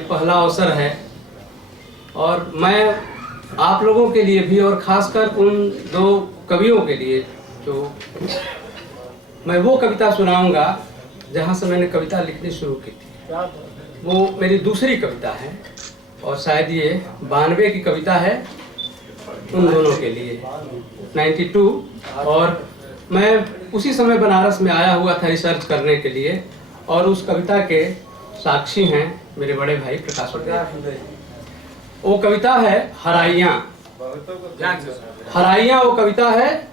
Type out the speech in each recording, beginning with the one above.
पहला अवसर है और मैं आप लोगों के लिए भी और खासकर उन दो कवियों के लिए जो मैं वो कविता सुनाऊंगा जहाँ से मैंने कविता लिखनी शुरू की थी। वो मेरी दूसरी कविता है और शायद ये 92 की कविता है उन दोनों के लिए 92। और मैं उसी समय बनारस में आया हुआ था रिसर्च करने के लिए और उस कविता के साक्षी हैं मेरे बड़े भाई प्रकाश पटेल। वो कविता है हराइयाँ। हराइयाँ वो कविता है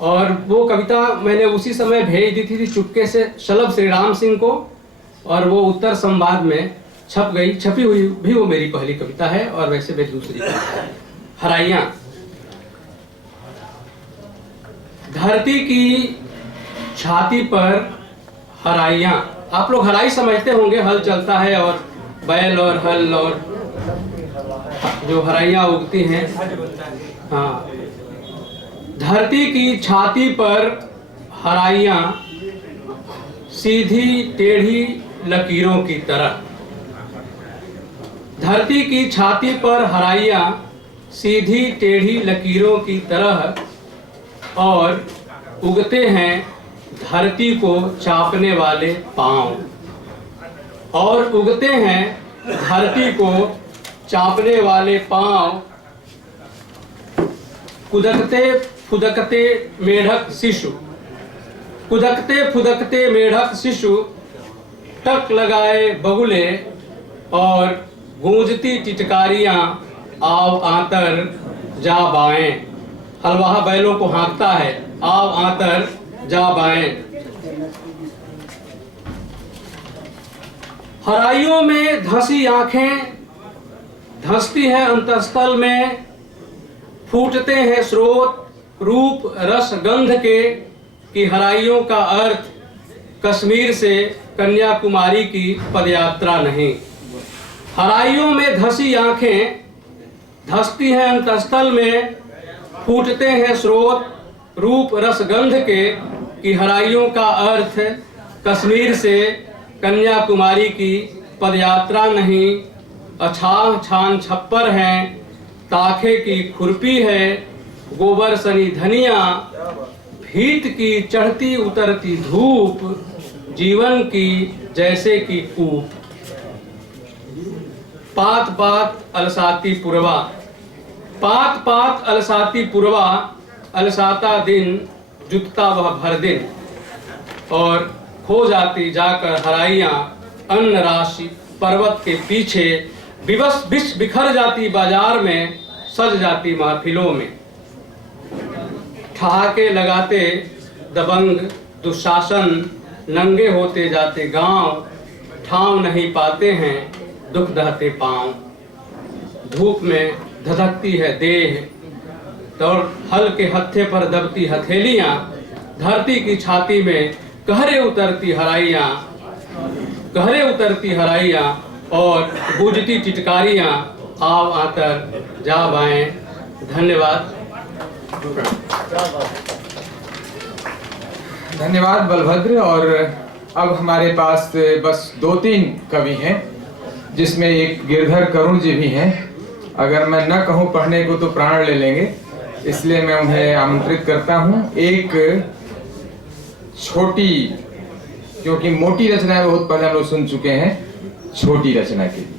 और वो कविता मैंने उसी समय भेज दी थी चुपके से शलभ श्री राम सिंह को और वो उत्तर संवाद में छप गई। छपी हुई भी वो मेरी पहली कविता है और वैसे मेरी दूसरी कविता है। हराइयाँ। धरती की छाती पर हराइयाँ। आप लोग हराई समझते होंगे, हल चलता है और बैल और हल और जो हराइयाँ उगती हैं। हाँ, धरती की छाती पर हराइयाँ सीधी टेढ़ी लकीरों की तरह। धरती की छाती पर हराइयाँ सीधी टेढ़ी लकीरों की तरह और उगते हैं धरती को चापने वाले पांव। और उगते हैं धरती को चापने वाले पांव। कुदकते फुदकते मेढक शिशु। कुदकते फुदकते मेढक शिशु टक लगाए बगुले और गूंजती टिटकारियां आव आंतर जा बाएं। हलवाहा बैलों को हाँकता है, आव आंतर जा बाएं। हराइयों में धंसी आंखें धंसती है अंतस्थल में। फूटते हैं स्रोत रूप रस गंध के कि हराइयों का अर्थ कश्मीर से कन्याकुमारी की पदयात्रा नहीं। हराइयों में धंसी आंखें धंसती हैं अंतस्थल में। फूटते हैं स्रोत रूप रस गंध के कि हराइयों का अर्थ कश्मीर से कन्याकुमारी की पदयात्रा नहीं। अछाह छान छप्पर हैं, ताखे की खुरपी है, गोबर सनी धनिया, भीत की चढ़ती उतरती धूप, जीवन की जैसे की कूप। पात पात अलसाती पुरवा। पात पात अलसाती पुरवा, अलसाता दिन जुटता वह भर दिन। और खो जाती जाकर हराइयाँ अन्न राशि पर्वत के पीछे। विवश विष बिखर जाती बाजार में, सज जाती महफिलों में। ठहाके लगाते दबंग दुशासन, नंगे होते जाते गांव। ठाव नहीं पाते हैं दुख दहते पांव। धूप में धधकती है देह और हल के हत्थे पर दबती हथेलियां। धरती की छाती में कहरे उतरती हराइयां, कहरे उतरती हराइयां और गूंजती टिटकारियां आव आतर जा बाएं। धन्यवाद। धन्यवाद बलभद्र। और अब हमारे पास बस 2-3 कवि हैं जिसमें एक गिरधर करुण जी भी हैं। अगर मैं न कहूँ पढ़ने को तो प्राण ले लेंगे, इसलिए मैं उन्हें आमंत्रित करता हूँ। एक छोटी, क्योंकि मोटी रचना बहुत पहले हम लोग सुन चुके हैं, छोटी रचना के लिए।